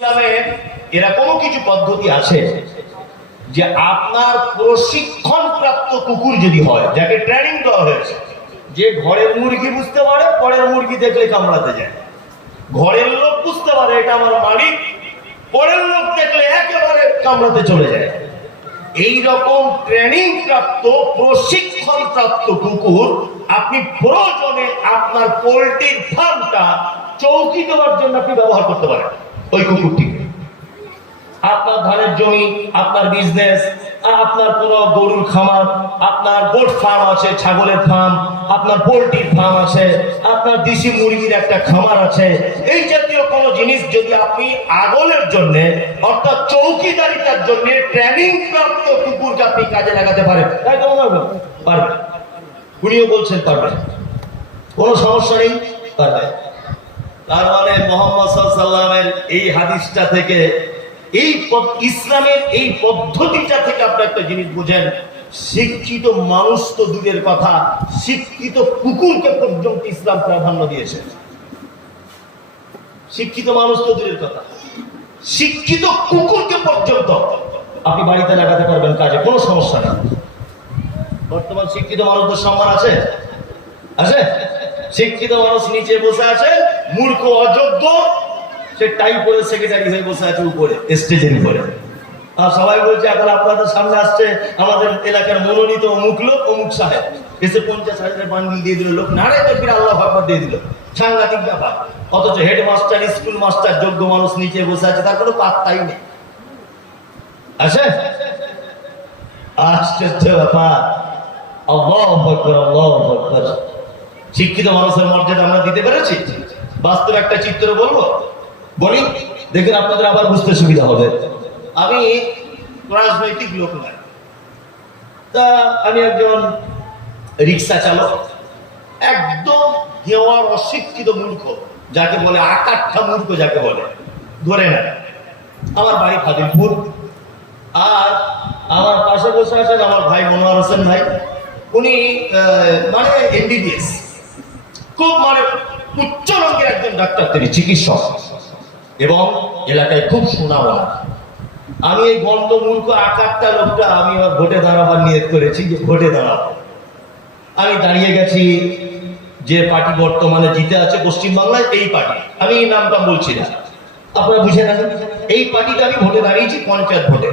ইসলামে এরকমও কিছু পদ্ধতি আছে যে আপনার কুকুর যদি হয়, যাকে ট্রেনিং দেওয়া হয়েছে, যে ঘরের মুরগি বুঝতে পারে, পরের মুরগি দেখলে কামড়াতে যায়। ঘরের লোক বুঝতে পারে এটা আমার মালিক, পরের লোক দেখলে একেবারে কামড়াতে চলে যায়। এই রকম ট্রেনিং প্রাপ্ত প্রশিক্ষণ প্রাপ্ত কুকুর আপনি প্রয়োজনে আপনার পোল্ট্রির ফার্মটা চৌকি দেওয়ার জন্য আপনি ব্যবহার করতে পারেন। ওই কুকুরটিকে আপনার ধানের জমি, আপনার বিজনেস আপনার কোন গরুর খামার, আপনার গোট ফার্ম আছে, ছাগলের ফার্ম আপনার পোল্ট্রির ফার্ম আছে, আপনার দেশি মুরগির একটা খামার আছে, এই জাতীয় কোন জিনিস যদি আপনি আগলের জন্য, অর্থাৎ চৌকিদারিতার জন্য ট্রেনিং প্রাপ্ত কুকুরকে আপনি কাজে লাগাতে পারেন। তাই তো পারবেন উনিও বলছেন পারবেন কোনো সমস্যা নেই? পারবেন তার মানে মোহাম্মদ এই হাদিসটা থেকে, এই ইসলামের এই পদ্ধতিটা থেকে আপনি একটা জিনিস বুঝেন, শিক্ষিত মানুষ তো দূরের কথা, শিক্ষিত কুকুরকে পর্যন্ত ইসলাম প্রাধান্য দিয়েছে। শিক্ষিত মানুষ তো দূরের কথা, শিক্ষিত কুকুরকে পর্যন্ত আপনি বাড়িতে লাগাতে পারবেন কাজে, কোনো সমস্যা নেই। বর্তমান শিক্ষিত মানুষদের সম্মান আছে? আছে? শিক্ষিত মানুষ নিচে বসে আছে মূর্খ, অযোগ্য, সে টাই পরে সেক্রেটারি হয়ে বসে আছে উপরে স্টেজের উপরে। আর সবাই বলছে, এখন আপনাদের সামনে আসছে আমাদের এলাকার মনোনীত অমুক লোক, অমুক সাহেব। এসে পঞ্চাশ হাজারের বান্ডিল দিয়ে দিল লোক তো ফিরে আল্লাহ ভাববার দিয়ে দিল। সাংঘাতিক ব্যাপার। অথচ হেডমাস্টার স্কুল মাস্টার যোগ্য মানুষ নিচে বসে আছে, তার কোনো পাত্তাই নেই। আছে আশ্চর্য ব্যাপার। আল্লাহু। শিক্ষিত মানুষের মর্যাদা আমরা দিতে পেরেছি? বাস্তব একটা চিত্র বলব? বলি, দেখেন আপনাদের আবার বুঝতে সুবিধা হবে। আমি রাজনৈতিক লোক না। তা আমি একজন রিক্সা চালক। একদম দেওয়ার অশিক্ষিত মূর্খ, যাকে বলে আকাঠা মূর্খ যাকে বলে। ধরে না আমার বাড়ি ফাদিলপুর আর আমার পাশে বসে আছেন আমার ভাই মনোয়ার হোসেন ভাই। উনি মানে এমবিবিএস খুব মানে উচ্চ রঙের একজন ডাক্তার তিনি চিকিৎসক। এবং এলাকায় খুব সুনাম আমি এই গন্ধ মূর্খ আকারটা, লোকটা আমি আমার ভোটে দাঁড়াবার নিয়ত করেছি যে ভোটে দাঁড়াবো। আমি দাঁড়িয়ে গেছি যে পার্টি বর্তমানে জিতে আছে পশ্চিমবাংলায়, এই পার্টি। আমি এই নামটা বলছি না আপনারা বুঝে নেন এই পার্টিতে আমি ভোটে দাঁড়িয়েছি পঞ্চায়েত ভোটে।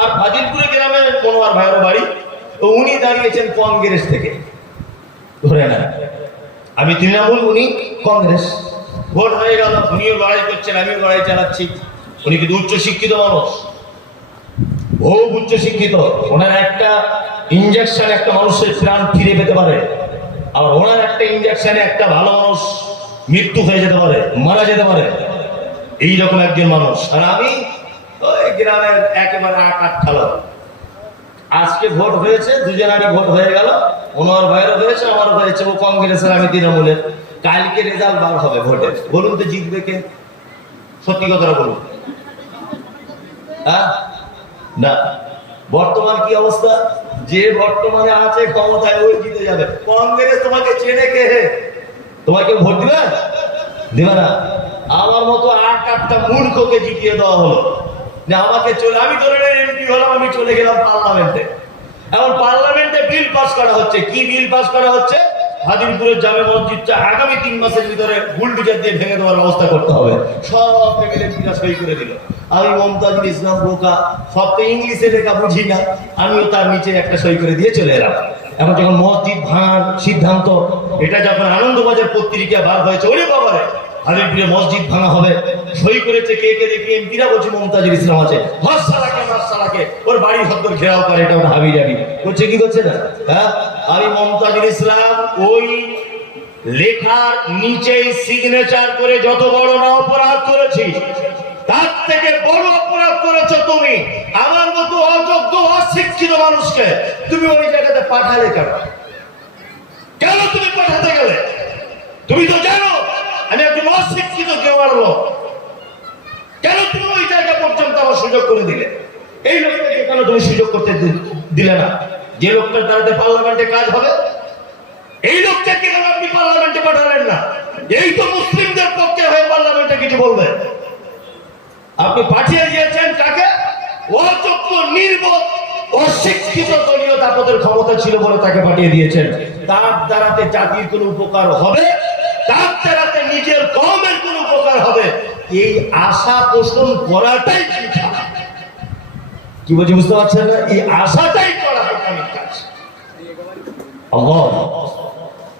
আর ফাজিলপুরে গ্রামে মনোয়ার ভাইয়ের বাড়ি উনি দাঁড়িয়েছেন কংগ্রেস থেকে। ধরে নেন। আমি তৃণমূল, উনি কংগ্রেস। ভোট হয়ে গেল, উনিও লড়াই করছেন, আমিও লড়াই চালাচ্ছি। উনি কিন্তু উচ্চ শিক্ষিত মানুষ। বহু উচ্চ শিক্ষিত ওনার একটা ইঞ্জেকশন একটা মানুষের প্রাণ ফিরে পেতে পারে। আবার ওনার একটা ইঞ্জেকশনে একটা ভালো মানুষ মৃত্যু হয়ে যেতে পারে, মারা যেতে পারে। এইরকম একজন মানুষ। আর আমি ওই গ্রামের একেবারে আট আট খালো আজকে ভোট হয়েছে দুজন দুজনারই ভোট হয়ে গেল। ওনার ভাইয়েরও হয়েছে আমারও হয়েছে, ও কংগ্রেসের আমি তৃণমূলের। কালকে রেজাল্ট বার হবে ভোটে। বলুন তো জিতবে কে? সত্যি কথাটা বলুন। হ্যাঁ? না। বর্তমান কি অবস্থা? যে বর্তমানে আছে, ক্ষমতায় ওই জিতে যাবে। কংগ্রেস তোমাকে চেনে কে? তোমাকে ভোট দিবে? দিবে না। আমার মতো আট, আটটা মূর্খকে জিতিয়ে দেওয়া হলো। আমাকে চলে আমি ধরে এমপি হলাম, আমি চলে গেলাম পার্লামেন্টে এখন পার্লামেন্টে বিল পাস করা হচ্ছে। কি বিল পাস করা হচ্ছে? হাজিরপুরের জামে মসজিদটা আগামী তিন মাসের ভিতরে বুলডুজার দিয়ে ভেঙে দেওয়ার ব্যবস্থা করতে হবে। সব ফ্যামিলি সই করে দিল। আমি মমতাজুল ইসলাম বোকা, সব তো ইংলিশে লেখা বুঝি না। আমিও তার নিচে একটা সই করে দিয়ে চলে এলাম। এখন যখন মসজিদ ভাঙার সিদ্ধান্ত, এটা যখন আনন্দবাজার পত্রিকা বার হয়েছে, ওরে বাবারে! হাজিরপুরে মসজিদ ভাঙা হবে। সই করেছে কে কে দেখি? এমপিরা বলছে মমতাজুল ইসলাম আছে। হস সালাকে ওর বাড়ি ভদ্র ঘেরাও করে, এটা ওর হাবি যাবি করছে কি করছে না? হ্যাঁ? আমি মমতাজুল ইসলাম, ওই লেখার নিচেই সিগনেচার করে যত বড় না অপরাধ করেছি, তার থেকে বড় অপরাধ করেছ তুমি। আমার মতো অযোগ্য, অশিক্ষিত মানুষকে তুমি ওই জায়গাতে পাঠালে কেন? কেন তুমি পাঠাতে গেলে? তুমি তো জানো আমি একজন অশিক্ষিত কেওয়ার লোক। কেন তুমি ওই জায়গা পর্যন্ত আমার সুযোগ করে দিলে? এই লোকটাকে কেন তুমি সুযোগ করতে দিলে না? যে লোকটার দ্বারাতে পার্লামেন্টে কাজ হবে, এই লোকটাকে কেন আপনি পার্লামেন্টে পাঠালেন না? এই তো মুসলিমদের পক্ষে হয়ে পার্লামেন্টে কিছু বলবে। আপনি পাঠিয়ে দিয়েছেন কাকে অযোগ্য, নির্বোধ, অশিক্ষিত দলীয় তাপদের ক্ষমতা ছিল বলে তাকে পাঠিয়ে দিয়েছেন। তার দ্বারাতে জাতির কোনো উপকার হবে তার দ্বারাতে নিজের কমের কোনো উপকার হবে এই আশা পোষণ করাটাই কি বলছি বুঝতে পারছেন না? এই আশাটাই করা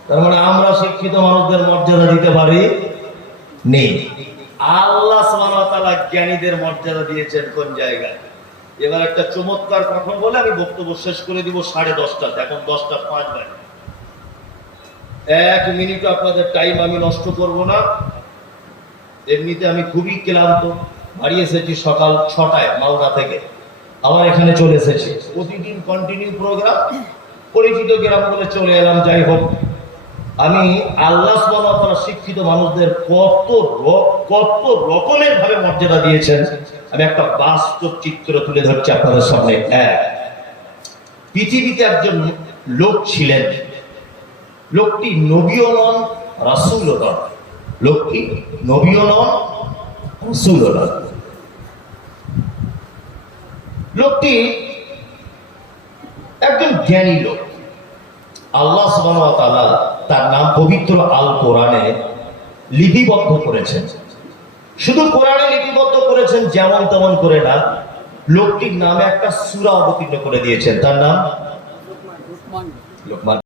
তার মানে আমরা শিক্ষিত মানুষদের মর্যাদা দিতে পারি? নেই। আল্লাহ জ্ঞানীদের মর্যাদা দিয়েছেন কোন জায়গায়? এবার একটা চমৎকার কথা বলে আমি বক্তব্য শেষ করে দিব সাড়ে দশটাতে। এখন দশটা পাঁচ বাজে। এক মিনিট আপনাদের টাইম আমি নষ্ট করব না। এমনিতে আমি খুবই ক্লান্ত। বাড়ি এসেছি সকাল ছটায়, মালদা থেকে। আবার এখানে চলে এসেছি। প্রতিদিন কন্টিনিউ প্রোগ্রাম পরিচিত গ্রাম বলে চলে এলাম, যাই হোক। আমি আল্লাহ তাআলা শিক্ষিত মানুষদের কত কত রকমের ভাবে মর্যাদা দিয়েছেন। আমি একটা বাস্তব চিত্র তুলে ধরছি আপনাদের সামনে। এক পৃথিবীতে একজন লোক ছিলেন। লোকটি নবীও নন, রাসূলও নন। লোকটি নবীও নন রাসূলও নন। লোকটি একজন জ্ঞানী লোক। আল্লাহ তাআলা তার নাম পবিত্র আল কোরআনে লিপিবদ্ধ করেছেন। শুধু কোরআনে লিপিবদ্ধ করেছেন যেমন তেমন করে না, লোকটির নামে একটা সূরা অবতীর্ণ করে দিয়েছেন। তার নাম? লোকমান।